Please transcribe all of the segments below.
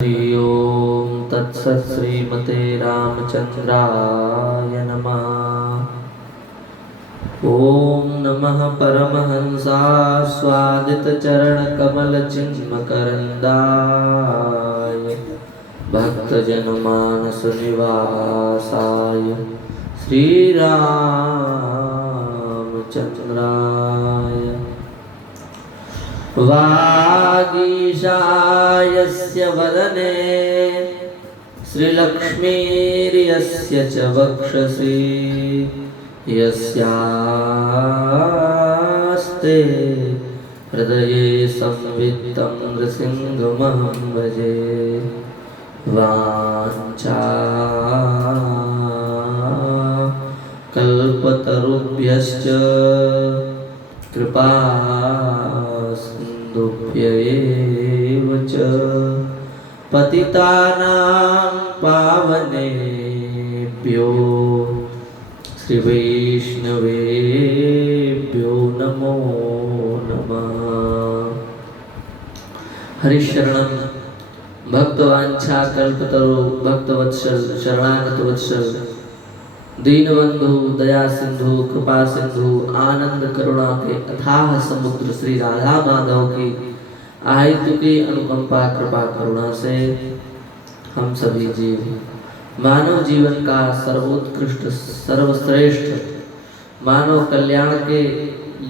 हरि ओम तत्सत् श्रीमते रामचंद्राय नमः। ओम नमः परमहंसास्वादितचरणकमलचिन्मकरन्दाय भक्तजनमानसनिवासाय श्रीरामचन्द्राय वागीशायस्य वदने श्रीलक्ष्मीर्यस्य च वक्षसि यस्यास्ते हृदये संवित्तं नृसिंहमहं भजे। वाञ्छा कल्पतरुभ्यश्च कृपा सिन्धुभ्यैव च पतितानां पावनेभ्यो श्रीवैष्णवेभ्यो नमो नमः। हरिशरणं भक्तवांछा कल्पतरो भक्तवत्सल शरणागत वत्सल दीनबंधु दया सिंधु कृपा सिंधु आनंद करुणा के अथाह समुद्र श्री राधा माधव की आयतु की अनुकंपा कृपा करुणा से हम सभी जीव मानव जीवन का सर्वोत्कृष्ट सर्वश्रेष्ठ मानव कल्याण के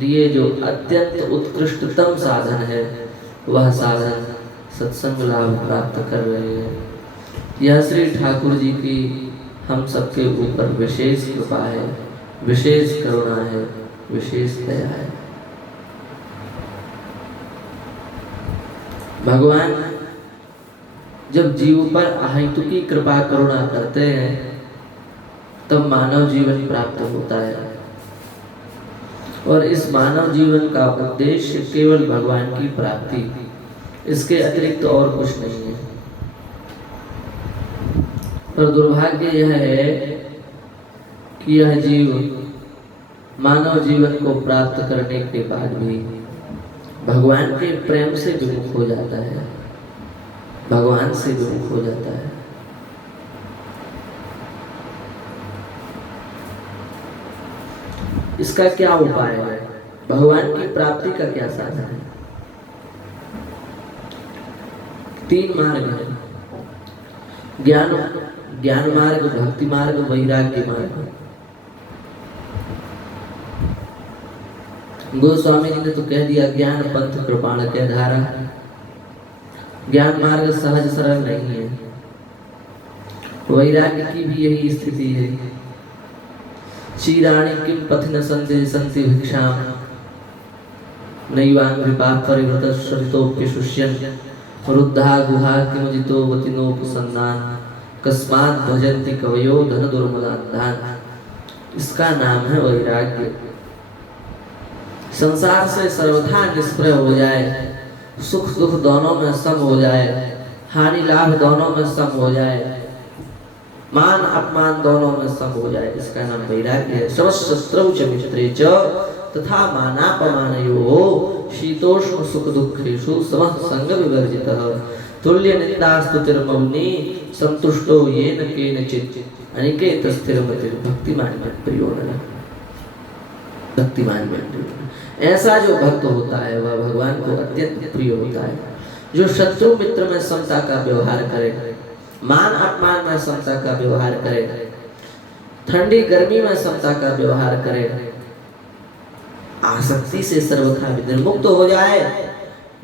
लिए जो अत्यंत उत्कृष्टतम साधन है वह साधन सत्संग लाभ प्राप्त कर रहे हैं। यह श्री ठाकुर जी की हम सबके ऊपर विशेष कृपा है, विशेष करुणा है, विशेष दया है। भगवान जब जीव पर अहेतुकी कृपा करुणा करते हैं तब मानव जीवन प्राप्त होता है और इस मानव जीवन का उद्देश्य केवल भगवान की प्राप्ति, इसके अतिरिक्त और कुछ नहीं है। पर दुर्भाग्य यह है कि यह जीव मानव जीवन को प्राप्त करने के बाद भी भगवान के प्रेम से विमुख हो जाता है, भगवान से विमुख हो जाता है। इसका क्या उपाय है? भगवान की प्राप्ति का क्या साधन है? 3 मार्ग है, ज्ञान मार्ग, भक्ति मार्ग, वैराग्य मार्ग। गोस्वामी जी ने तो कह दिया ज्ञान पंथ कृपाण के धारा। ज्ञान मार्ग सहज सरल नहीं है, वैराग्य की भी यही स्थिति है। क्षीराणि किम पथिन संति संति भिक्षाम नैवांग विपाक परिवृत श्रमितोप्य शुष्यन् रुद्धा गुहा किमुजितो वतिनोपसन्नान कस्मात् भजन्ति कवयो धन दुर्मदान्धान। इसका नाम है वैराग्य। संसार से सर्वथा निष्प्रय हो जाए, सुख दुख दोनों में सम हो जाए, हानि लाभ दोनों में सम हो जाए, मान अपमान दोनों में सम हो जाए, इसका नाम वैराग्य है। सर्वशस्त्रौ च मित्रे च तथा मानापमानयोः शीतोष्ण सुख दुःखेषु समः संग विवर्जितः तुल्य निन्दास्तुतिर्मौनी संतुष्टो येन केनचित् अनिकेत स्थिरमतिर् भक्तिमान में प्रियो नरः। भक्तिमान में प्रियो, ऐसा जो भक्त होता है वह भगवान को अत्यंत प्रिय होता है। जो शत्रु मित्र में समता का व्यवहार करे, मान अपमान में समता का व्यवहार करे, ठंडी गर्मी में समता का व्यवहार करे, आसक्ति से सर्वथा विनिर्मुक्त हो जाए,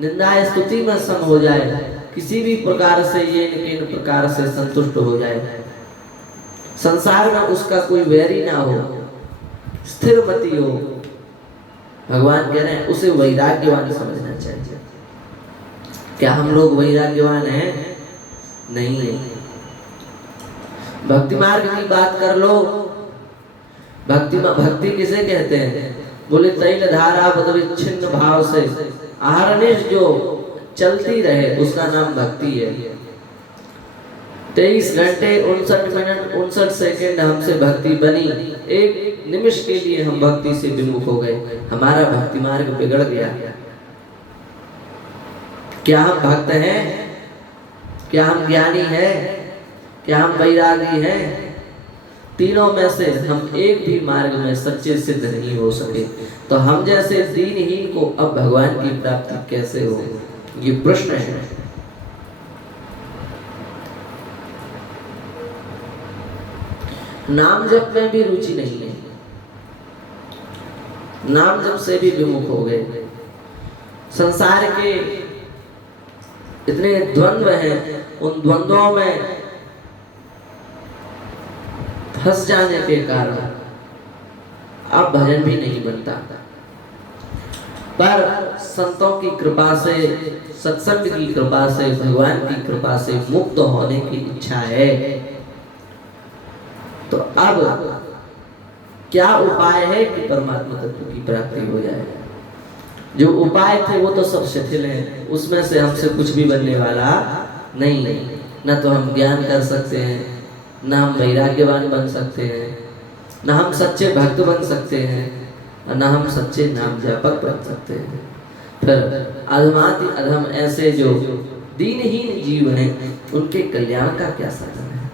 निंदा स्तुति में सम हो जाए, किसी भी प्रकार से ये इन प्रकार से संतुष्ट हो जाए, संसार में उसका कोई वैरी ना हो, स्थिर मति हो, भगवान कह रहे हैं उसे वैराग्यवान समझना चाहिए। क्या हम लोग वैराग्यवान हैं? नहीं है। भक्ति मार्ग की बात कर लो, भक्ति किसे कहते हैं? बोले तैल धारा बदविच्छिन्न भाव से आहरनिश जो चलती रहे उसका नाम भक्ति है। 23 घंटे 59 मिनट 59 सेकंड हमसे भक्ति बनी, एक निमिष के लिए हम भक्ति से विमुख हो गए, हमारा भक्ति मार्ग बिगड़ गया। क्या हम भक्त हैं? क्या हम ज्ञानी हैं? क्या हम वैरागी हैं? तीनों में से हम एक भी मार्ग में सच्चे सिद्ध नहीं हो सके, तो हम जैसे दीनहीन को अब भगवान की प्राप्ति कैसे हो? ये प्रश्न है। नाम जप में भी रुचि नहीं है, नाम जप से भी विमुख हो गए। संसार के इतने द्वंद्व हैं, उन द्वंद्वों में फंस जाने के कारण अब भजन भी नहीं बनता। पर संतों की कृपा से, सत्संग की कृपा से, भगवान की कृपा से मुक्त होने की इच्छा है। तो अब क्या उपाय है कि परमात्मा तत्व की प्राप्ति हो जाए? जो उपाय थे वो तो सब शिथिल हैं, उसमें से हमसे कुछ भी बनने वाला नहीं है। न तो हम ज्ञान कर सकते हैं, न हम वैराग्यवान बन सकते हैं, न हम सच्चे भक्त बन सकते हैं, और न हम सच्चे नाम जापक बन सकते हैं। फिर अधमाति अधम ऐसे जो दीनहीन जीव हैं, उनके कल्याण का क्या साधन है?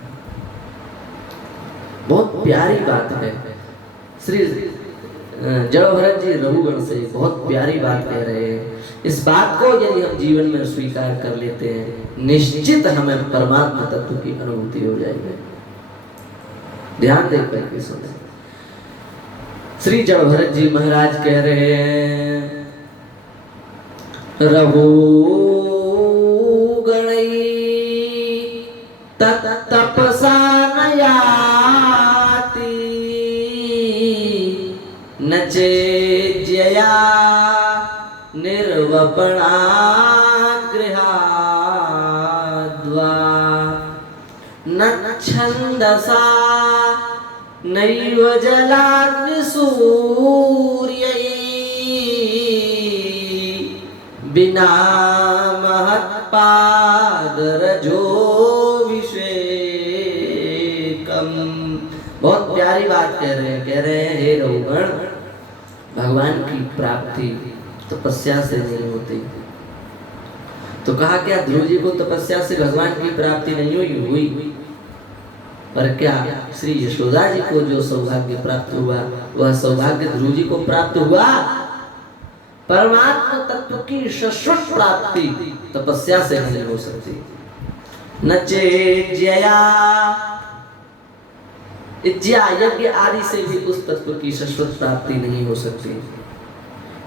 बहुत प्यारी बात है। श्री जड़भरत जी रघुगण से बहुत प्यारी बात कह रहे हैं। इस बात को यदि हम जीवन में स्वीकार कर लेते हैं, निश्चित हमें परमात्मा तत्व की अनुभूति हो जाएगी। ध्यान दे करके सुने। श्री जड़भरत जी महाराज कह रहे हैं, रघुगणई तपसा नचेज्यया निर्वपणा गृहाद्वा न छन्दसा नैव जलाग्निसूर्यै बिना महत्पादरजोऽभिषेकम्। बहुत प्यारी बात कह रहे हैं। हे रघुगण, भगवान की प्राप्ति तपस्या से नहीं होती। तो कहा क्या ध्रुव जी को तपस्या से भगवान की प्राप्ति नहीं हुई? पर क्या श्री यशोदा जी को जो सौभाग्य प्राप्त हुआ, वह सौभाग्य ध्रुव जी को प्राप्त हुआ? परमात्मा तत्व की शाश्वत प्राप्ति तपस्या से नहीं हो सकती। नचेज्यया, इज्या यज्ञ आदि से भी उस तत्व की शाश्वत प्राप्ति नहीं हो सकती।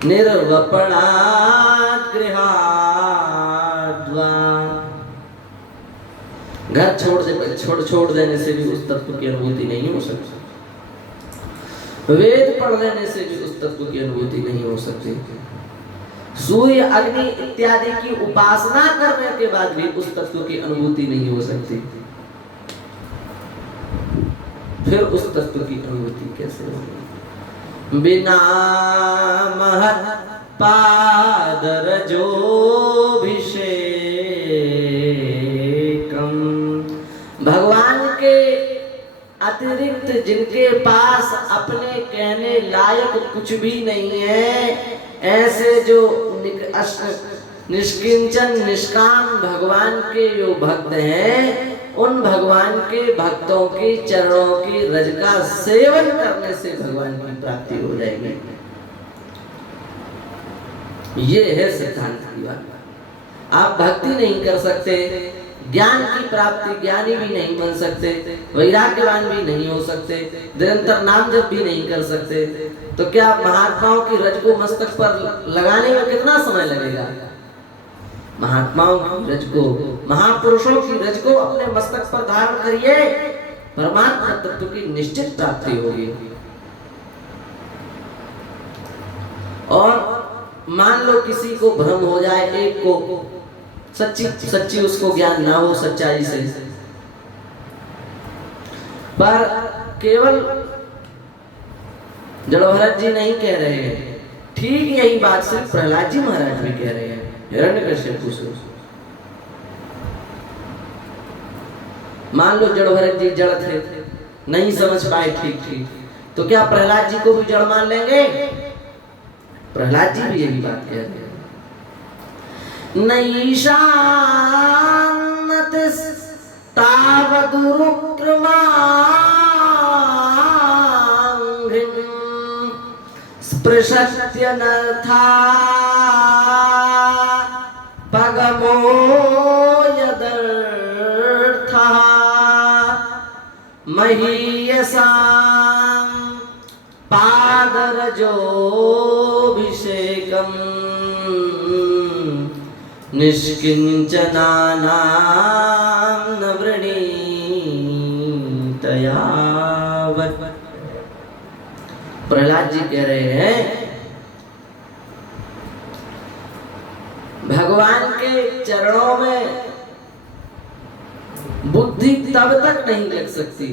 निर्वपणात् गृहाद्वा, घर छोड़ देने से भी उस तत्व की अनुभूति नहीं हो सकती। वेद पढ़ लेने से भी उस तत्व की अनुभूति नहीं हो सकती। सूर्य अग्नि इत्यादि की उपासना करने के बाद भी उस तत्व की अनुभूति नहीं हो सकती। फिर उस तत्व की अनुभूति कैसे होगी? बिना महत्पादरजोऽभिषेकम्, भगवान के अतिरिक्त जिनके पास अपने कहने लायक कुछ भी नहीं है, ऐसे जो निष्किंचन निष्काम भगवान के जो भक्त हैं, उन भगवान के भक्तों के चरणों की रज का सेवन करने से भगवान की प्राप्ति हो जाएगी। ये है सिद्धांत की बात। आप भक्ति नहीं कर सकते, ज्ञान की प्राप्ति ज्ञानी भी नहीं बन सकते, वैराग्यवान भी नहीं हो सकते, निरंतर नाम जप भी नहीं कर सकते, तो क्या महात्माओं की रज को मस्तक पर लगाने में कितना समय लगेगा? महात्माओं की रज को, महापुरुषों की रज को अपने मस्तक पर धारण करिए, परमात्मा तत्व की निश्चित प्राप्ति होगी। और मान लो किसी को भ्रम हो जाए, एक को सच्ची उसको ज्ञान ना हो सच्चाई से, पर केवल जड़भरत जी नहीं कह रहे हैं, ठीक यही बात सिर्फ प्रहलाद जी महाराज भी कह रहे हैं। हिरण्यकश्यप से मान लो जड़भरत जी जड़ थे, नहीं समझ पाए ठीक, तो क्या प्रहलाद जी को भी जड़ मान लेंगे? प्रहलाद जी भी यही बात कह रहे हैं। नैषान्नथ तावदुरुक्रमाङ्घ्रिं स्पृशत्यनर्था पगमो यदर्थः महीयसां पादरजोऽभिषेकम् निष्किञ्चनानां न वृणीतयावत्। प्रहलाद जी कह रहे हैं भगवान के चरणों में बुद्धि तब तक नहीं लग सकती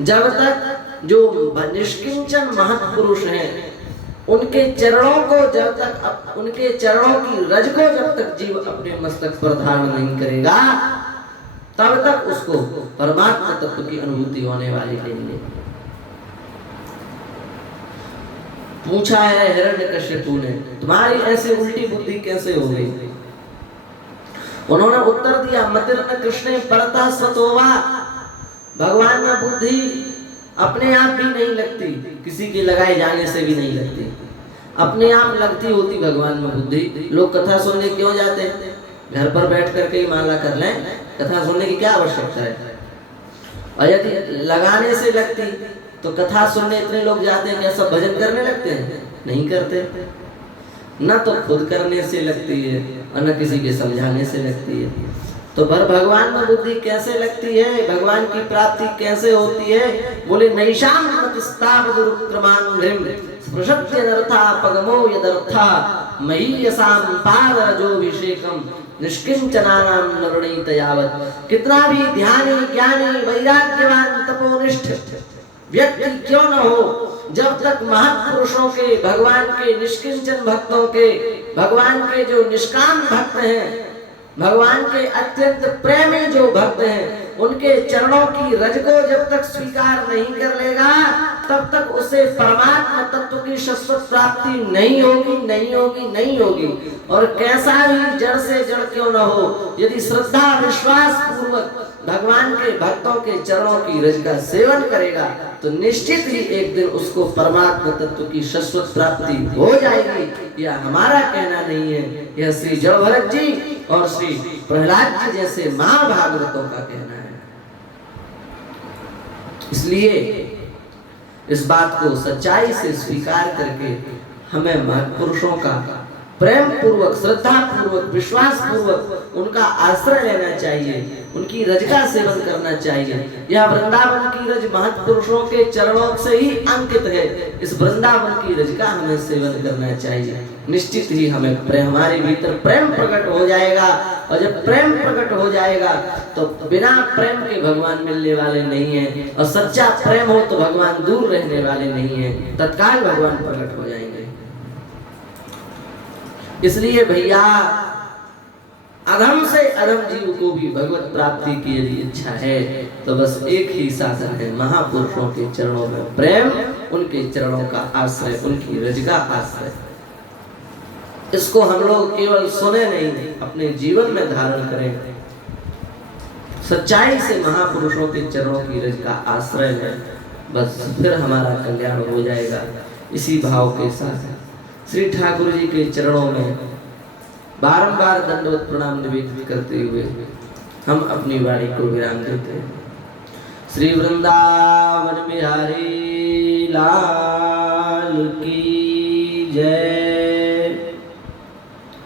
जब तक जो निष्किंचन महापुरुष हैं उनके चरणों को जब तक उनके चरणों की रज को जब तक जीव अपने मस्तक पर धारण नहीं करेगा तब तक उसको परमात्मा तत्व की अनुभूति होने वाली नहीं है। पूछा है हिरण्यकश्यपु ने तुम्हारी ऐसी उल्टी बुद्धि कैसे हो गई? उन्होंने उत्तर दिया मतिर्न कृष्णे परतः स्वतोवा। भगवान में बुद्धि अपने आप भी नहीं लगती, किसी के लगाए जाने से भी नहीं लगती। अपने आप लगती होती भगवान में बुद्धि। लोग कथा सुनने क्यों जाते हैं? घर पर बैठ करके ही माला कर लें, कथा सुनने की क्या आवश्यकता है? और यदि लगाने से लगती तो कथा सुनने इतने लोग जाते हैं, क्या सब भजन करने लगते हैं? नहीं करते। न तो खुद करने से लगती है और न किसी के समझाने से लगती है। तो भगवान में बुद्धि कैसे लगती है? भगवान की प्राप्ति कैसे होती है? बोले नैषाम मतिस्तावदुरुक्रमाङ्घ्रिं स्पृशत्यनर्था पगमो यदर्था महीयसां पादरजोऽभिषेकं निष्किंचनानां न वृणीतयावत्। कितना भी ध्यानी ज्ञानी वैराग्यवान तपोनिष्ठ व्यक्ति क्यों न हो, जब तक महापुरुषों के, भगवान के निष्किंचन भक्तों के, भगवान के जो निष्काम भक्त हैं, भगवान के अत्यंत प्रेमी जो भक्त हैं, उनके चरणों की रज को जब तक स्वीकार नहीं कर लेगा तब तक उसे परमात्मा तत्व की शाश्वत प्राप्ति नहीं होगी, नहीं होगी, नहीं होगी। और कैसा भी जड़ से जड़ क्यों न हो, यदि श्रद्धा विश्वास पूर्वक भगवान के भक्तों के चरणों की रज का सेवन करेगा तो निश्चित ही एक दिन उसको परमात्मा तत्व की शाश्वत प्राप्ति हो जाएगी। यह हमारा कहना नहीं है, यह श्री जड़भरत जी और श्री प्रहलाद जी जैसे महाभागवतों का कहना है। इसलिए इस बात को सच्चाई से स्वीकार करके हमें महापुरुषों का प्रेम पूर्वक, श्रद्धा पूर्वक, विश्वास पूर्वक उनका आश्रय लेना चाहिए, उनकी रज का सेवन करना चाहिए। यह वृंदावन की रज महापुरुषों के चरणों से ही अंकित है। इस वृंदावन की रज का हमें सेवन करना चाहिए। निश्चित ही हमें हमारे भीतर प्रेम प्रकट हो जाएगा और जब प्रेम प्रकट हो जाएगा तो बिना प्रेम के भगवान मिलने वाले नहीं है, और सच्चा प्रेम हो तो भगवान दूर रहने वाले नहीं है, तत्काल भगवान प्रकट हो जाएंगे। इसलिए भैया अधम से अधम जीव को भी भगवत प्राप्ति की यदि इच्छा है तो बस एक ही साधन है, महापुरुषों के चरणों में प्रेम, उनके चरणों का आश्रय, उनकी रज का आश्रय। इसको हम लोग केवल सुने नहीं, अपने जीवन में धारण करें, सच्चाई से महापुरुषों के चरणों की रज का आश्रय लें, बस फिर हमारा कल्याण हो जाएगा। इसी भाव के साथ श्री ठाकुर जी के चरणों में बारंबार दंडवत प्रणाम निवेदित करते हुए हम अपनी वाणी को विराम देते हैं। श्री वृंदावन बिहारी लाल की जय।